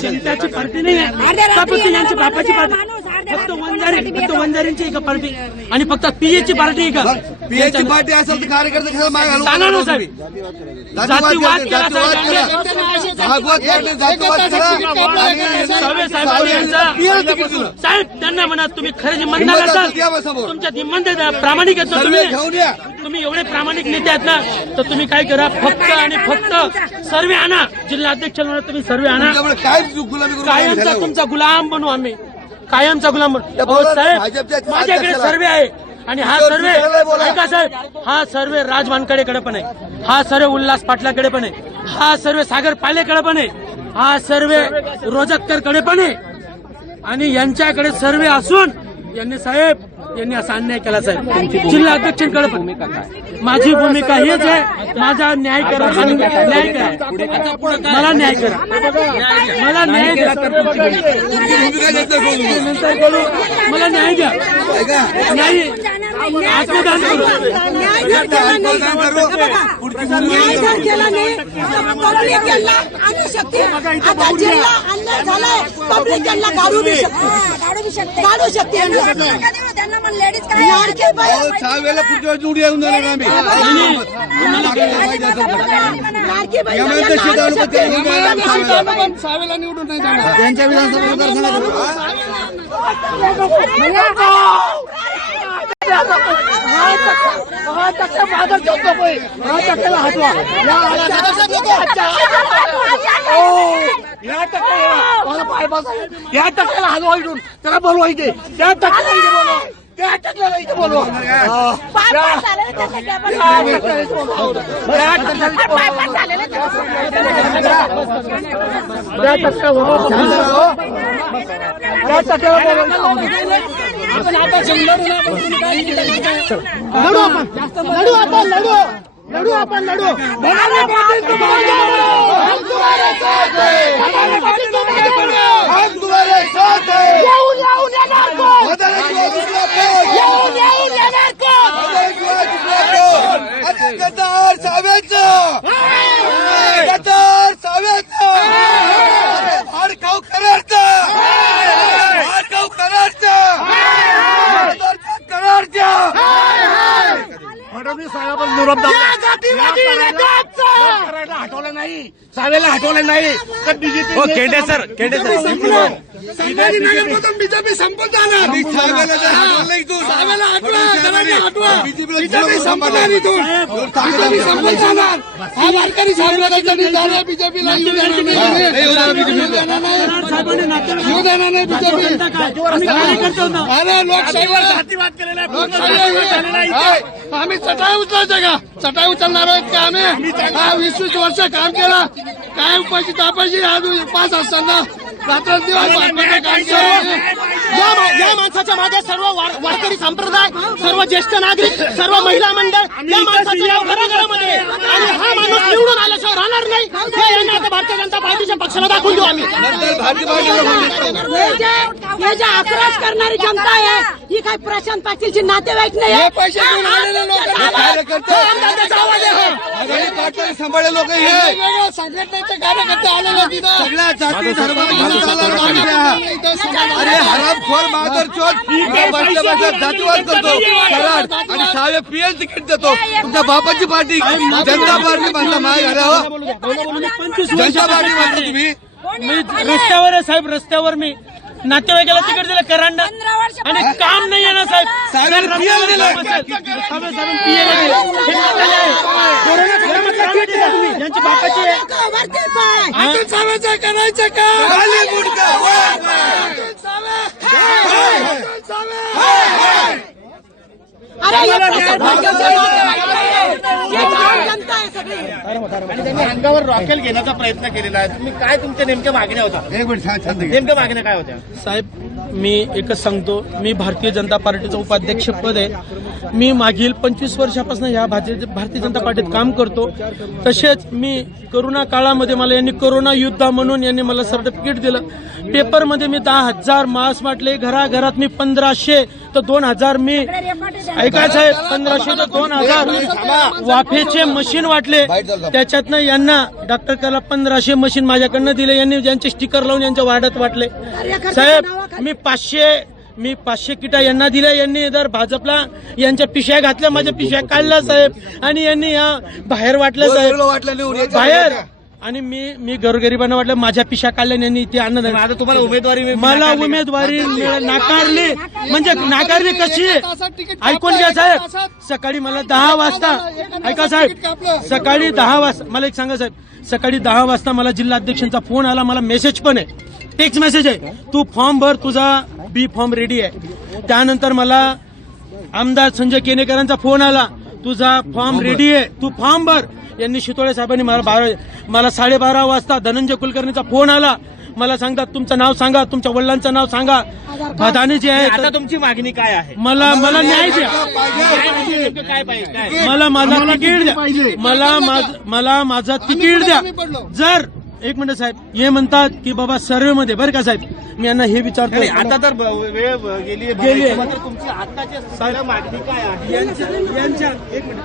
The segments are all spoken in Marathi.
जनताची पार्टी नाही आहे, फक्त यांची बापाची पार्टी, फक्त वंजारींची एक पार्टी आणि फक्त पीएची पार्टी आहे का? पीएची पार्टी असेल तर कार्यकर्ते कसं मागे घालून सांगा ना साहेब, जातीवाद केला साहेब, त्यांना म्हणा तुम्ही खरं इमानदार असाल, तुमच्यात इमानदार प्रामाणिक आहेत ना तुम्ही एवढे प्रामाणिक नेते आहेत ना, तर तुम्ही काय करा, फक्त आणि फक्त सर्वे आणा, जिल्हा अध्यक्ष म्हणून तुम्ही सर्वे आणा, कायमचा तुमचा गुलाम बनू आम्ही, कायमचा गुलाम बनू. साहेब माझ्याकडे सर्वे आहे आणि हा सर्वे ऐका साहेब, हा सर्वे राज वानखेडेकडे पण आहे, हा सर्वे उल्हास पाटलाकडे पण आहे, हा सर्वे सागर पालेकडे पण आहे, हा सर्वे रोजक्करकडे पण आहे आणि यांच्याकडे सर्वे असून यांनी असा अन्याय केला साहेब. जिल्हा अध्यक्षांकडे पण माझी भूमिका हेच आहे, माझा न्याय करा, न्याय करा, मला न्याय करा, मला न्याय द्या, नंतर बोलू, मला न्याय द्या, न्याय आत्मदान करू. न्याय जर केला नाही पब्लिक यांना आणू शकते, आता जिल्हा अन्याय झालाय, पब्लिक यांना काढू शकते. लाडके बाई 6 वेळेला पुढच्या वेळेस निवडून येऊन जाणार आम्ही. लाडके बाई निवडून नाही जाणार त्यांच्या विधानसभा या टक्क्याला हलवा इथून त्याला बोलवायचे, त्या टक्क्याला त्या टक्क्याला इथे बोलवा, लढू आपण फडणवीस साहेबांना निरोप हटवलं नाही, सावेला हटवलं नाही तर बीजेपी केंडे सर बीजेपी संपून जाणार, बीजेपी संपणार इथून, बीजेपी संपून जाणार, हा वारकरी साहेबांचा निर्धार आहे, बीजेपीला येऊ देणार नाही बीजेपी. अरे लोकशाहीवर जातीवाद केलेला आहे, आम्ही चटाई उचलायचं का? चटाई उचलणार आहेत का आम्ही? हा 20 वर्ष काम केलं, काय उपाशी तापाशी आज 5 असताना रात्र दिवस या माणसाच्या मागे सर्व वारकरी संप्रदाय, सर्व ज्येष्ठ नागरिक, सर्व महिला मंडळ या माणसाच्या घराघरामध्ये, आणि हा माणूस निवडून आल्याशिवाय राहणार नाही हे यांना आता भारतीय जनता पार्टीच्या पक्षाला दाखवून देऊ आम्ही. हे जे आक्रोश करणारी जनता आहे ही काही प्रशांत पाटीलची नातेवाईक नाही, पैसे घेऊन आलेले लोक सांभाळले लोक, संघटनेचे कार्यकर्ते आलेले तिथं, सगळ्या जाती धर्माला अरे हरामखोर माधरचोद जातीवाद करतो कराड आणि 6 पीएल तिकीट देतो. तुमच्या बापाची पार्टी जनता पार्टी म्हणता माय घाला, जनता पार्टी म्हणता तुम्ही. मी रस्त्यावर आहे साहेब, रस्त्यावर मी नातेवाईकाला तिकीट दिलं करांना आणि काम नाही आहे ना साहेब, पीएल दिलं यांची बापाची करायचं का? त्यांनी अंगावर रॉकेल घेण्याचा प्रयत्न केलेला आहे. तुम्ही काय तुमच्या नेमक्या मागण्या होत्या? नेमक्या मागण्या काय होत्या? साहेब, मी एकच सांगतो, मी भारतीय जनता पार्टीचं उपाध्यक्ष पद आहे मी मागील 25 वर्षापासून या भारतीय जनता पार्टीत काम करतो. तसेच मी कोरोना काळामध्ये मला यांनी कोरोना योद्धा म्हणून यांनी मला सर्टिफिकेट दिलं. पेपरमध्ये मी 10,000 मास्क वाटले. घराघरात मी 1500 तर 2000 मी ऐकायचं आहे 1500 तर 2000 वाफेचे मशीन वाटले. त्याच्यातनं यांना डॉक्टर कला 1500 मशीन माझ्याकडनं दिले. यांनी ज्यांचे स्टिकर लावून यांच्या वार्डात वाटले. साहेब मी 500 किटा यांना दिल्या. यांनी जर भाजपला यांच्या पिशव्या घातल्या, माझ्या पिशव्या काढल्या साहेब, आणि यांनी बाहेर वाटलं साहेब बाहेर. आणि मी गरगरिबांना वाटलं माझ्या पिशा काढल्या यांनी इथे आणलं. आता तुम्हाला उमेदवारी मला उमेदवारी नाकारली. म्हणजे नाकारली कशी ऐकून घ्या साहेब. सकाळी मला 10 वाजता ऐका साहेब, सकाळी 10 वाजता मला एक सांगा साहेब, सकाळी 10 वाजता मला जिल्हाध्यक्षांचा फोन आला. मला मेसेज पण आहे, टेक्स्ट मेसेज आहे, तू फॉर्म भर, तुझा बी फॉर्म रेडी आहे. त्यानंतर मला आमदार संजय केनेकरांचा फोन आला, तुझा फॉर्म रेडी आहे, तू फॉर्म भर. यांनी शितोळे साहेबांनी मला 12:30 वाजता धनंजय कुलकर्णीचा फोन आला. मला सांगतात तुमचं नाव सांगा, तुमच्या वडिलांचं नाव सांगा, भदाने जे आहे. आता तुमची मागणी काय आहे? मला न्याय द्या, काय पाहिजे? मला माझा तिकीट द्या, मला माझा तिकीट द्या. जर एक मिनिट साहेब, हे म्हणतात की बाबा सर्वेमध्ये बरं का साहेब, मी यांना हे विचारतो. आता तर वेळ गेली आहे. मात्र तुमची आताची मागणी काय आहे? यांच्या एक मिनिट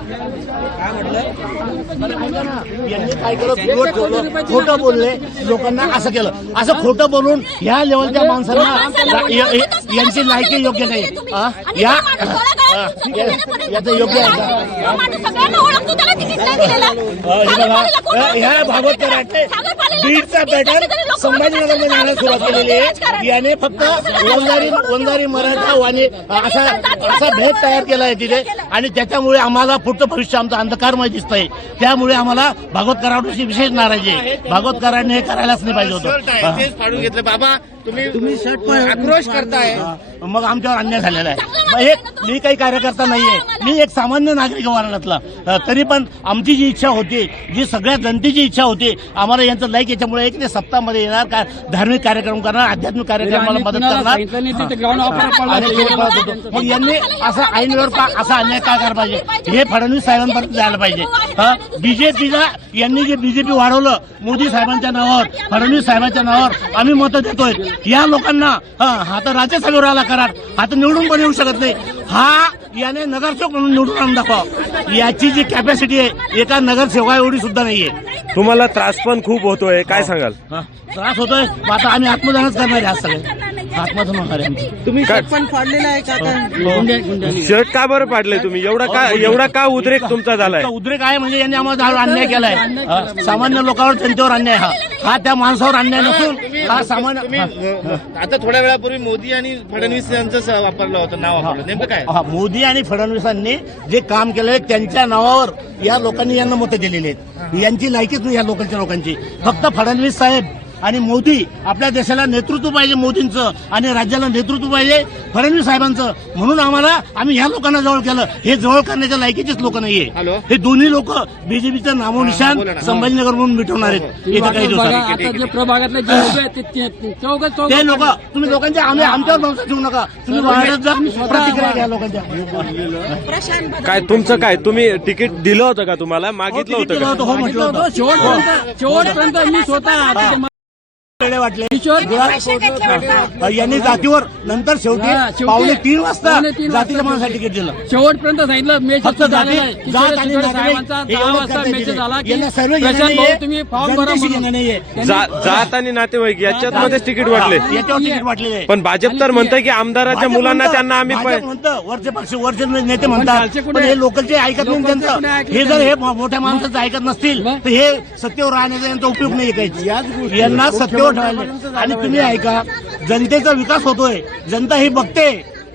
काय म्हटलं, यांनी काय केलं, खोटं बोलले, लोकांना असं केलं. असं खोटं बोलून ह्या लेवलच्या माणसांना यांची लायकी योग्य नाही. याचं योग्य आहे का? ह्या भागवत कराटे बीडचा पॅटर्न संभाजीनगरमध्ये आणण्यास सुरुवात केलेली आहे. याने फक्त वंजारी मराठा वाणी असा भेद तयार केला आहे तिथे, आणि त्याच्यामुळे आम्हाला पुढचं भविष्य आमचं अंधकारमय दिसतंय. त्यामुळे आम्हाला भागवत कराडाशी विशेष नाराजी आहे. भागवत कराडने हे करायलाच नाही पाहिजे होतं. तेच फाडून घेतलं. बाबा तुम्ही आक्रोश करताय, मग आमच्यावर अन्याय झालेला आहे. मी काही कार्यकर्ता नाहीये, मी एक सामान्य नागरिक वारणातला. तरी पण आमची जी इच्छा होती, जी सगळ्या जनतेची इच्छा होती, आम्हाला यांचं लाईक याच्यामुळे एक ते सप्ताहामध्ये येणार, का धार्मिक कार्यक्रम करणार, आध्यात्मिक कार्यक्रमाला मदत करणार. मग यांनी असं ऐनवेळेवर असा अन्याय काय करायला पाहिजे, हे फडणवीस साहेबांपर्यंत जायला पाहिजे. बीजेपीला यांनी जे बीजेपी वाढवलं मोदी साहेबांच्या नावावर, फडणवीस साहेबांच्या नावावर आम्ही मतं देतोय. या लोकांना हा तर राज्यसभेवर आला कराड, हा तर निवडून पण येऊ शकत नाही. हा याने नगरसेवक म्हणून निवडून आणून दाखवा. याची जी कॅपॅसिटी आहे एका नगरसेवका एवढी सुद्धा नाहीये. तुम्हाला त्रास पण खूप होतोय, काय सांगाल? त्रास होतोय, आता आम्ही आत्मदानच करणार आहे. आज सगळे आत्मदान होणार आहे. तुम्ही शर्ट पण फाडलेला आहे का? शर्ट का बरं पाडले तुम्ही? एवढा का उद्रेक तुमचा झालाय? उद्रेक आहे म्हणजे यांनी आम्हाला अन्याय केलाय. सामान्य लोकांवर, जनतेवर अन्याय. हा त्या माणसावर अन्याय नसून हा सामान्य. आता थोड्या वेळापूर्वी मोदी आणि फडणवीस यांचं वापरलं होतं, नाव वापरलं, नेमकं काय? मोदी आणि फडणवीसांनी जे काम केलंय त्यांच्या नावावर या लोकांनी यांना मतं दिलेली आहेत. यांची लायकीच नाही या लोकांची. फक्त फडणवीस साहेब आणि मोदी, आपल्या देशाला नेतृत्व पाहिजे मोदींचं, आणि राज्याला नेतृत्व पाहिजे फडणवीस साहेबांचं. म्हणून आम्ही ह्या लोकांना जवळ केलं. हे जवळ करण्याच्या लायकीचेच लोक नाहीये. हे दोन्ही लोक बीजेपीचं नामोनिशान संभाजीनगर म्हणून मिटवणार आहेत येत्या काही दिवसात. ते लोक तुम्ही लोकांच्या आमच्यावर भरोसा ठेवू नका. तुम्ही वाढत जा, प्रतिक्रिया घ्या लोकांच्या. काय तुमचं काय, तुम्ही तिकीट दिलं होतं का? तुम्हाला मागितलं होतं का? हो म्हटलं होतं. शेवटपर्यंत मी स्वतः वाटले यांनी जातीवर, नंतर शेवटी 2:45 वाजता जातीच्या माणसाला तिकीट दिलं. शेवटपर्यंत सांगितलं फक्त जात आणि जात आणि नातेवाईक याच्यातमध्येच तिकीट वाटले. याच्यावर तिकीट वाटलेले. पण भाजप तर म्हणतं की आमदाराच्या मुलांना त्यांना आम्ही म्हणतं, वरचे नेते म्हणतात, पण हे लोकलचे ऐकत नाही त्यांचं. हे जर हे मोठ्या माणसाचं ऐकत नसतील तर हे सत्तेवर राहण्याचा यांचा उपयोग नाही काही. यांना सत्तेवर ठेवायला. आणि तुम्ही ऐका, जनतेचा विकास होतोय, जनता ही बघते,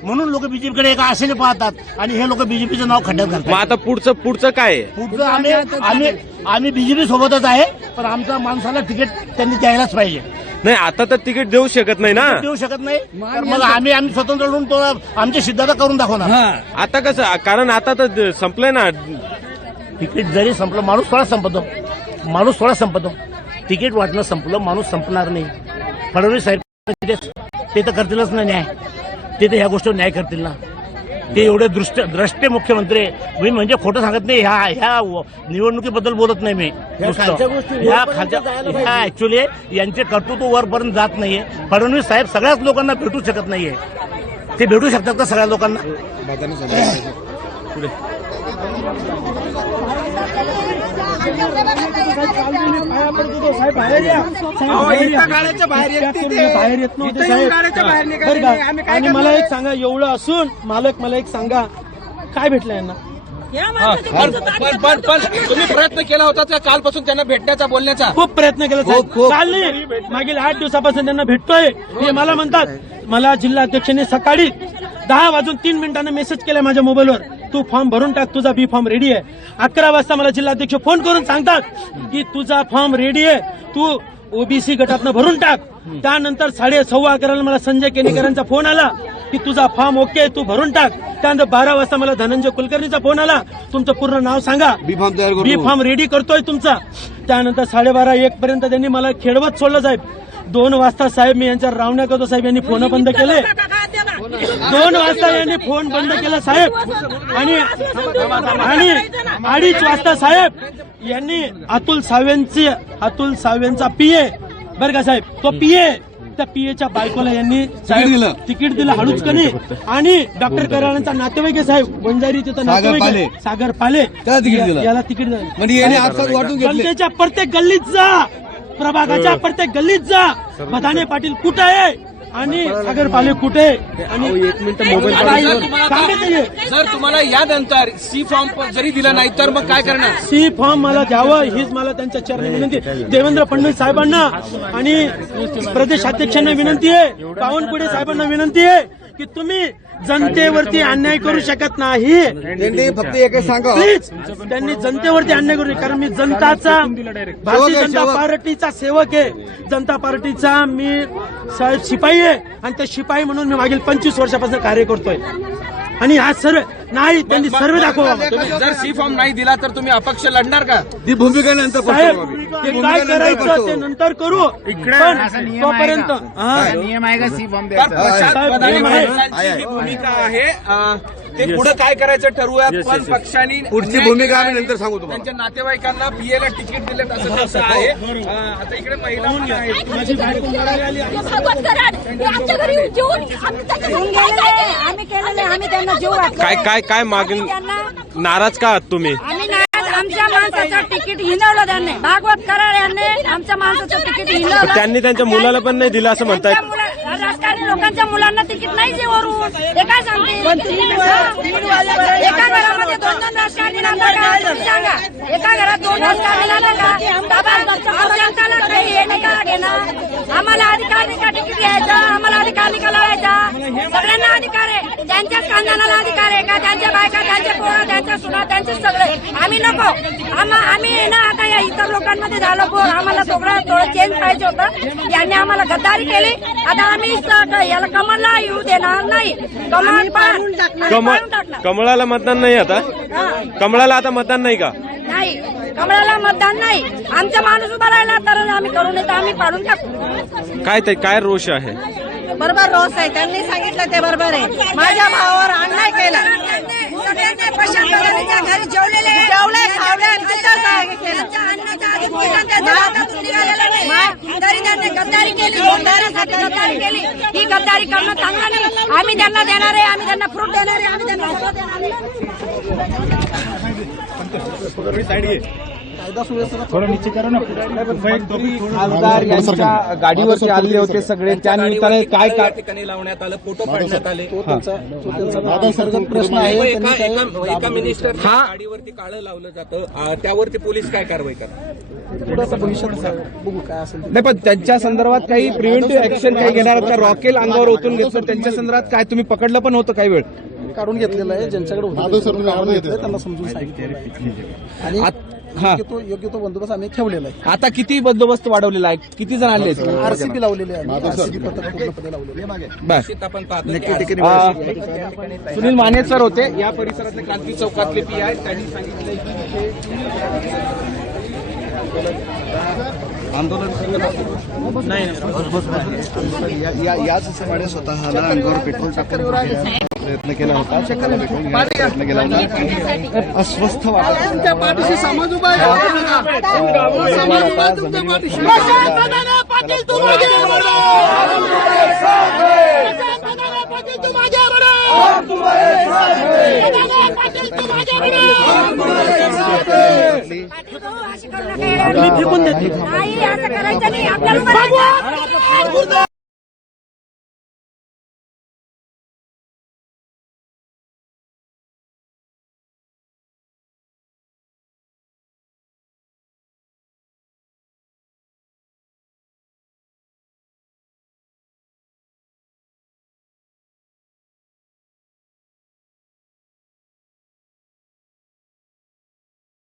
म्हणून लोक बीजेपीकडे एका आशेने पाहतात, आणि हे लोक बीजेपीचं नाव खड्ड्यात मग घालतात. आता पुढचं काय आहे? पुढचं आम्ही बीजेपी सोबतच आहे, पण आमच्या माणसाला तिकीट त्यांनी द्यायलाच पाहिजे. नाही, आता तर तिकीट देऊ शकत नाही ना. देऊ शकत नाही, तर मग आम्ही स्वतंत्र लढून तो आमची सिद्धता करून दाखवणार. आता कसं, कारण आता तर संपलंय ना तिकीट. जरी संपलं, माणूस थोडा संपतो. तिकीट वाटणं संपलं, माणूस संपणार नाही. फडणवीस साहेब ते तर करतीलच ना न्याय. ते तर ह्या गोष्टीवर न्याय करतील ना. ते एवढे द्रष्टे मुख्यमंत्री आहे. मी म्हणजे खोटं सांगत नाही. ह्या निवडणुकीबद्दल बोलत नाही मी. ह्या ऍक्च्युली यांचे कर्तृत्व वरपर्यंत जात नाहीये. फडणवीस साहेब सगळ्याच लोकांना भेटू शकत नाहीये. ते भेटू शकतात का सगळ्या लोकांना? बाहेर येत नव्हते साहेब. आणि मला एक सांगा, एवढं असून मालक मला एक सांगा, काय भेटलं यांना? पण तुम्ही प्रयत्न केला होता का कालपासून त्यांना भेटण्याचा, बोलण्याचा? खूप प्रयत्न केला साहेब. काल नाही, मागील 8 दिवसापासून त्यांना भेटतोय. हे मला म्हणतात, मला जिल्हाध्यक्षांनी सकाळी 10:03 मेसेज केलाय माझ्या मोबाईलवर, तू फॉर्म भरून टाक, तुझा बी फॉर्म रेडी आहे. 11 वाजता मला जिल्हाध्यक्ष फोन करून सांगतात की तुझा फॉर्म रेडी आहे, तू ओबीसी गटातनं भरून टाक. त्यानंतर 11:15 मला संजय केनेकरांचा फोन आला की तुझा फॉर्म ओके, तू भरून टाक. त्यानंतर 12 वाजता मला धनंजय कुलकर्णीचा फोन आला, तुमचं पूर्ण नाव सांगा, बी फॉर्म रेडी करतोय तुमचा. त्यानंतर 12:30-1 पर्यंत त्यांनी मला खेळवत सोडलं साहेब. 2 वाजता साहेब मी यांच्या रावण्या करतो साहेब, यांनी फोन बंद केले. 2 वाजता यांनी फोन बंद केला साहेब. आणि 2:30 वाजता साहेब यांनी अतुल सावेंचा पीए बरं का साहेब, तो पीए, त्या पीएच्या बायकोला यांनी तिकीट दिलं हळूचकनी. आणि डॉक्टर कराळांचा नातेवाईक आहे साहेब, वंजारी तिथं नातेवाईक आहे, सागर पाले, याला तिकीट दिलं. जनतेच्या प्रत्येक गल्लीत जा, प्रभागाच्या प्रत्येक गल्लीत जा, बदाने पाटील कुठे आहे आणि सागर पाले कुठे. आणि 1 मिनिट मोबाईल, जर तुम्हाला यानंतर सी फॉर्म जरी दिला नाही तर मग काय करणार? सी फॉर्म मला द्यावं हीच मला त्यांच्या चरणी विनंती. देवेंद्र फडणवीस साहेबांना आणि प्रदेशाध्यक्षांना विनंती आहे, बावनकुळे साहेबांना विनंती आहे की तुम्ही जनतेवरती अन्याय करू शकत नाही. फक्त एक सांगा, प्लीज त्यांनी जनतेवरती अन्याय करू, कारण मी जनताचा, भारतीय जनता पार्टीचा सेवक आहे. जनता पार्टीचा मी साहेब शिपाई आहे आणि त्या शिपाई म्हणून मी मागील 25 वर्षापासून कार्य करतोय. आणि हा सर्व नाही, त्यांनी सर्व दाखवा. जर सी फॉर्म नाही दिला तर तुम्ही अपक्ष लढणार का? ती भूमिका नंतर साहेब ते काय करायचं ते नंतर करू, पण तोपर्यंत नियम आहे का सी फॉर्म ही भूमिका आहे. ते पुढे काय करायचं ठरवूया, पण पक्षांनी पुढची भूमिका आम्ही नंतर सांगू तुम्हाला. त्यांच्या नातेवाईकांना पीएला तिकीट दिलेत असं त्यांचं आहे. आता इकडे महिला पण आहेत. भागवत कराड ते आमच्या घरी येऊन आम्ही केलेले, आम्ही त्यांना जीव वाटला. काय मागील नाराज का आहात तुम्ही? आम्ही आमच्या माणसाचं तिकीट हिनवलं त्यांनी, भागवत कराड यांनी आमच्या माणसाचं तिकीट हिनवलं. त्यांनी त्यांच्या मुलाला पण नाही दिलं असं म्हणतायत. राजकारणी लोकांच्या मुलांना तिकीट नाही जे वरून, हे काय सांगते? एका घरामध्ये 2 राजकारणी लागतात का? तुम्ही सांगा, एका घरात 2 राजकारणी लागतात का? बाबा जनताला काही हे नाही का घेणार? आम्हाला अधिकार नाही का तिकीट घ्यायचा? आम्हाला अधिकार नाही का लढायचा? सगळ्यांना अधिकार आहे. त्यांच्याच खानदानाला अधिकार आहे का? त्यांच्या बायका, त्यांचे पोरं, त्यांच्या सुना, त्यांचे सगळे. आम्ही नको. आम्ही ना आता या इतर लोकांमध्ये झालो पोर. आम्हाला थोडं चेंज पाहिजे होतं. यांनी आम्हाला गद्दारी केली. आता आम्ही याला कमळला येऊ देणार नाही. कमळाला मतदान नाही आता? कमळाला आता मतदान नाही का? नाही, कमळाला मतदान नाही. आमचा माणूस उभा राहिला तर आम्ही करू, नाही तर आम्ही पाडून टाकू. काय रोष आहे? बरोबर रोष आहे, त्यांनी सांगितलं ते बरोबर आहे. माझ्या भावावर अन्याय केला. सगळ्यांनी प्रशांत बगारेच्या घरी जेवले खावले तरी त्यांनी गद्दारी केली, वोटदारासाठी गद्दारी केली. ही गद्दारी करणं चांगलं नाही. आम्ही त्यांना देणार आहे, आम्ही त्यांना फ्रूट देणार आहे, आम्ही त्यांना असं देणार आहे. खासदार यांच्या गाडीवरती आलेले होते सगळे, त्या निमित्ताने काय ठिकाणी लावण्यात आलं, फोटो काढण्यात आले. प्रश्न आहे. एका मिनिस्टर गाडीवरती काळं लावलं जातं, त्यावरती पोलीस काय कारवाई करतात? नाही, पण त्यांच्या संदर्भात काही प्रिव्हेंटिव्ह ऍक्शन काही घेणार का? रॉकेल अंगावर ओतून घेतलं, त्यांच्या संदर्भात काय तुम्ही पकडलं पण होतं काही वेळ? काढून घेतलेलं आहे. ज्यांच्याकडे त्यांना समजून सांगितलं आणि योग्य तो बंदोबस्त आम्ही ठेवलेला आहे. आता किती बंदोबस्त वाढवलेला आहे? किती जण आले? आरसीबी लावलेले आहे. आरसीबी पथक पूर्णपणे लावलेले आहे. सुनील माने सर होते या परिसरातले क्रांती चौकातले पी आहे. त्यांनी सांगितलं याच स्वतःला अंगावर पेट्रोल टाकून प्रयत्न केला होता चक्कर प्रयत्न केला होता अस्वस्थ वाटत तुमच्या पाठीशी समाज उभा आहे समाज उभा आहे तुमच्या पाठीशी पाटील तू मागे वळो. पाटील तू मागे वळो. पाटील तू मागे वळो. नाही असं करायचं नाही आपल्याला